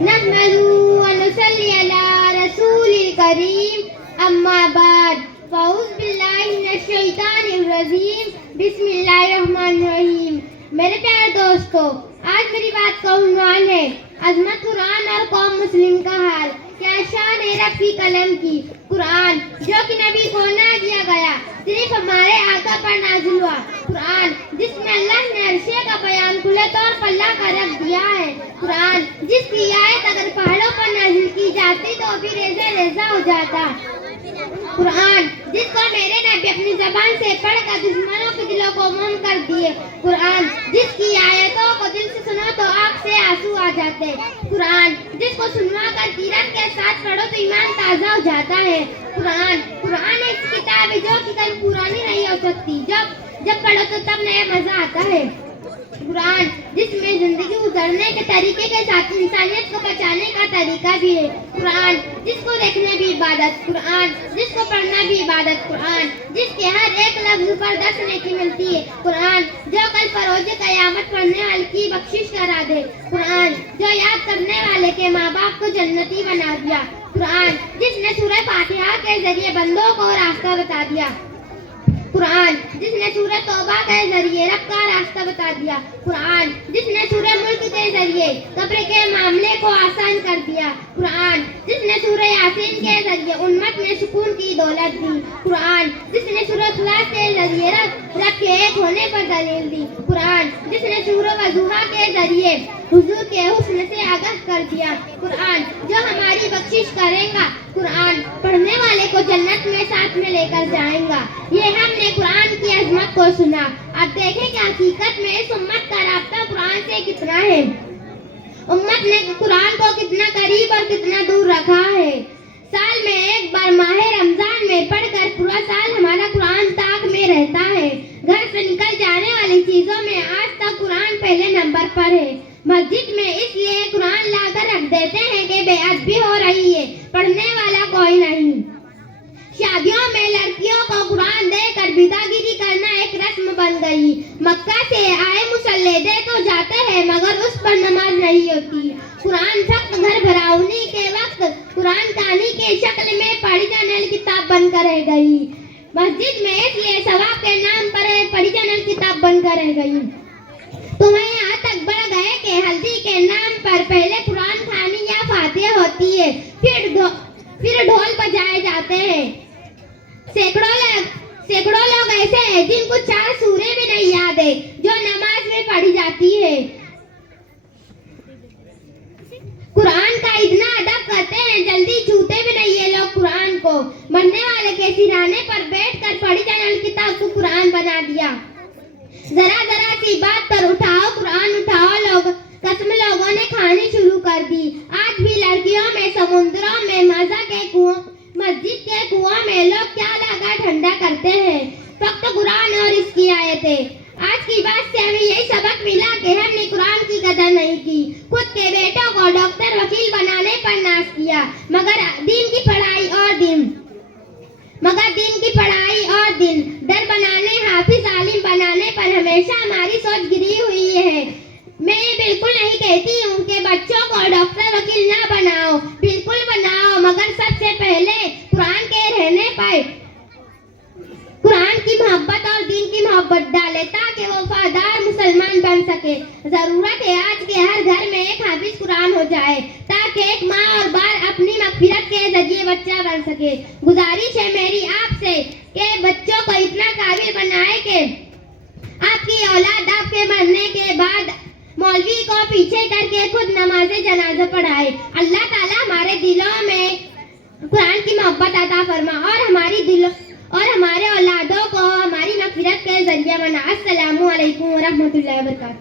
نحمده ونصلي على رسول الكريم اما بعد فاعوذ باللہ من الشیطان الرجیم بسم اللہ الرحمن الرحیم. میرے پیارے دوستو، آج میری بات کا عنوان ہے عظمت قرآن اور قوم مسلم کا حال. کیا شان ہے رب کی قلم کی. قرآن جو کہ نبی کو نہ دیا گیا، صرف ہمارے آقا پر نازل ہوا. قرآن جس میں اللہ نے عرشے کا بیان کھلے طور پر لا کر رکھ دیا ہے. قرآن جس کی آیت اگر پہاڑوں پر نازل کی جاتی تو بھی ریزہ ریزہ ہو جاتا. قرآن جس کو میرے نبی اپنی زبان سے پڑھ کر دشمنوں کے دلوں کو موم کر دیے. قرآن جس کی آیتوں کو دل سے سنو تو آنکھ سے آنسو آ جاتے. قرآن جس کو سنوا کر قرآن کے ساتھ پڑھو تو ایمان تازہ ہو جاتا ہے. قرآن ایک کتاب ہے جو کہ کبھی پرانی نہیں ہو سکتی. جب پڑھو تو تب نیا مزہ آتا ہے. قرآن جس میں زندگی گزارنے کے طریقے کے ساتھ انسانیت کو بچانے کا طریقہ بھی ہے. قرآن جس کو دیکھنا بھی عبادت. قرآن جس کو پڑھنا بھی عبادت. قرآن جس کے ہر ایک لفظ پر 10 نیکی ملتی ہے. قرآن جو کل فروز قیامت پڑھنے والے کی بخشش کرا دے. قرآن جو یاد کرنے والے کے ماں باپ کو جنتی بنا دیا. قرآن جس نے سورہ فاتحہ کے ذریعے بندوں کو راستہ بتا دیا. قرآن جس نے سورہ توبہ کے ذریعے رب کا راستہ بتا دیا. قرآن جس نے سورہ ملک کے ذریعے قبر کے معاملے کو آسان کر دیا. قرآن جس نے سورہ یاسین کے ذریعے امت میں سکون کی دولت دی. قرآن جس نے سورہ اخلاص کے ذریعے رب کے ایک ہونے پر دلیل دی. قرآن جس نے سورہ وضحیٰ کے ذریعے حضور کے حسن سے آگاہ کر دیا. قرآن جو ہماری بخشش کرے گا. قرآن پڑھنے والے کو جنت میں ساتھ میں لے کر جائیں گا. یہ ہم نے قرآن کی عظمت کو سنا. اب دیکھیں کہ حقیقت میں اس امت کا رابطہ قرآن سے کتنا ہے. امت نے قرآن کو کتنا قریب اور کتنا دور رکھا ہے. سال میں ایک بار ماہ رمضان میں پڑھ کر پورا سال ہمارا قرآن طاق میں رہتا ہے. گھر سے نکل جانے والی چیزوں میں آج تک قرآن پہلے نمبر پر ہے. مسجد میں اس لیے قرآن لا کر رکھ دیتے ہیں کہ بے ادبی ہو رہی ہے، پڑھنے والا کوئی نہیں. شادیوں میں لڑکیوں کو قرآن دے کر بیداگیری کرنا ایک رسم بن گئی. مکہ سے آئے مسلح دے تو جاتے ہیں مگر اس پر نماز نہیں ہوتی. قرآن سخت گھر بھراؤنی کے وقت قرآن کہانی کے شکل میں پڑھی جانے والی کتاب بن کر رہ گئی. مسجد میں اس لیے ثواب کے نام پر پڑھی جانے والی کتاب بن کر رہ گئی. تمہیں یہاں تک بڑھ گئے کہ ہلدی کے نام پر پہلے قرآن خوانی یا فاتحہ ہوتی ہے، پھر ڈھول بجائے جاتے ہیں. سینکڑوں لوگ ایسے ہیں جن کو 4 سوریں بھی نہیں یاد ہے جو نماز میں پڑھی جاتی ہے. قرآن کا اتنا ادب کرتے ہیں جلدی چھوتے بھی نہیں یہ لوگ قرآن کو. مرنے والے کے سرانے پر بیٹھ کر پڑھی جانے والی کتاب کو قرآن بنا دیا. ذرا سی بات پر اٹھاؤ قرآن اٹھاؤ قسم لوگوں نے کھانی شروع کر دی. آج بھی لڑکیوں میں سمندروں میں مزہ کے کنویں مسجد کے کنواں میں لوگ کیا لگا ٹھنڈا کرتے ہیں. فقط قرآن اور اس کی آیتیں. آج کی بات سے ہمیں یہی سبق ملا کہ ہم نے قرآن کی قدر نہیں کی. خود کے بیٹوں کو ڈاکٹر وکیل بنانے پر ناز کیا مگر دین کی پڑھائی اور دین در بنانے حافظ عالم بنانے پر ہمیشہ ہماری سوچ گری ہوئی ہے. میں یہ بالکل نہیں کہتی ہوں کہ بچوں کو ڈاکٹر وکیل نہ بناؤ، بالکل بناؤ، مگر سب سے پہلے قرآن کے رہنے پر قرآن کی محبت اور دین کی محبت ڈالے تاکہ وہ وفادار مسلمان بن سکے. ضرورت ہے آج کے ہر گھر میں ایک حافظ قرآن ہو جائے تاکہ ایک ماں اور باپ اپنی مغفرت کے ذریعے بچہ بن سکے. گزارش ہے میری آپ سے کہ بچوں کو اتنا قابل بنائے کہ آپ کی اولاد آپ کے مرنے کے بعد مولوی کو پیچھے کر کے خود نماز جنازہ پڑھائے. اللہ تعالیٰ ہمارے دلوں میں قرآن کی محبت عطا فرما اور ہمارے اولادوں کو ہماری مغفرت کے ذریعہ بنا. السلام علیکم ورحمۃ اللہ وبرکاتہ.